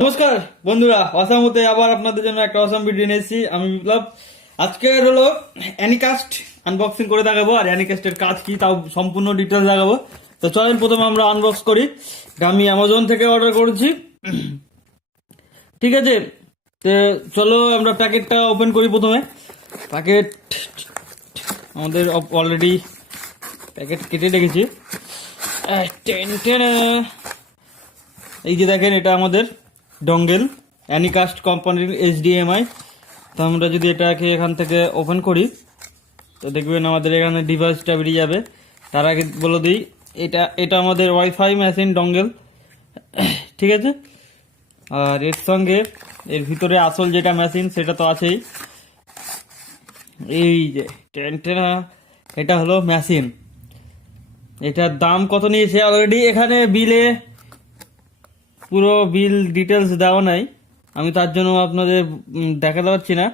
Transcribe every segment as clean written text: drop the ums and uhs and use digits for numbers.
নমস্কার বন্ধুরা, অসামতে আবার আপনাদের জন্য একটা অসাম ভিডিও নিয়েছি। আমি বিপ্লব। আজকের হলো অ্যানিকাস্ট আনবক্সিং করে দেখাবো, আর অ্যানিকাস্টের কাজ কি তাও সম্পূর্ণ ডিটেলস দেখাবো। তো চলেন প্রথমে আমরা আনবক্স করি। আমি অ্যামাজন থেকে অর্ডার করেছি, ঠিক আছে। তো চলো আমরা প্যাকেটটা ওপেন করি। প্রথমে প্যাকেট আমাদের অলরেডি প্যাকেট কেটে রেখেছি। এই যে দেখেন, এটা আমাদের ডঙ্গেল অ্যানিকাস্ট কোম্পানির HDMI। তো আমরা যদি এটাকে এখান থেকে ওপেন করি তো দেখবেন আমাদের এখানে ডিভাইসটা বেরিয়ে যাবে। তার আগে বলে দিই, এটা এটা আমাদের ওয়াইফাই মেশিন ডঙ্গেল, ঠিক আছে। আর এর সঙ্গে এর ভিতরে আসল যেটা মেশিন সেটা তো আছেই। এই যে টেনটেনা, এটা হলো মেশিন। এটার দাম কত নিয়েছে অলরেডি এখানে বিলে পুরো বিল ডিটেলস দেওয়া নাই, আমি তার জন্য আপনাদের দেখাতে পারছি না।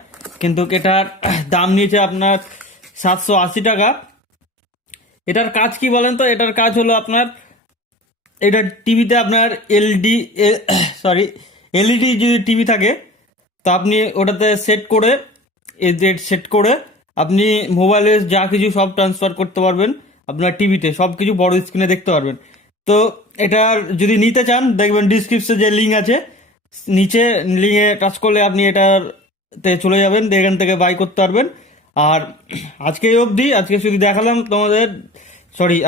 কিন্তু এটার দাম নিয়েছে আপনার 780 টাকা। এটার কাজ কি বলেন তো? এটার কাজ হলো আপনার, এটা টিভিতে আপনার এলইডি যদি টিভি থাকে তো আপনি ওটাতে সেট করে আপনি মোবাইলে যা কিছু সব ট্রান্সফার করতে পারবেন আপনার টিভিতে, সব কিছু বড় স্ক্রিনে দেখতে পারবেন। তো এটার যদি নিতে চান দেখবেন ডিসক্রিপশনে যে লিঙ্ক আছে, নিচে লিঙ্কে টাচ করলে আপনি এটাতে চলে যাবেন, এখান থেকে বাই করতে পারবেন। আর আজকে আজকে শুধু দেখালাম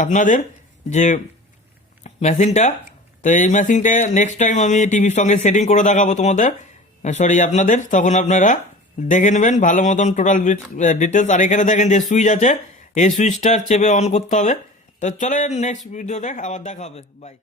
আপনাদের যে মেশিনটা। তো এই মেশিনটা নেক্সট টাইম আমি টিভির সঙ্গে সেটিং করে দেখাবো আপনাদের, তখন আপনারা দেখে নেবেন ভালো মতন টোটাল ডিটেলস। আর এখানে দেখেন যে সুইচ আছে, এই সুইচটা চেপে অন করতে হবে। তো চলেন নেক্সট ভিডিওতে আবার দেখা হবে, বাই।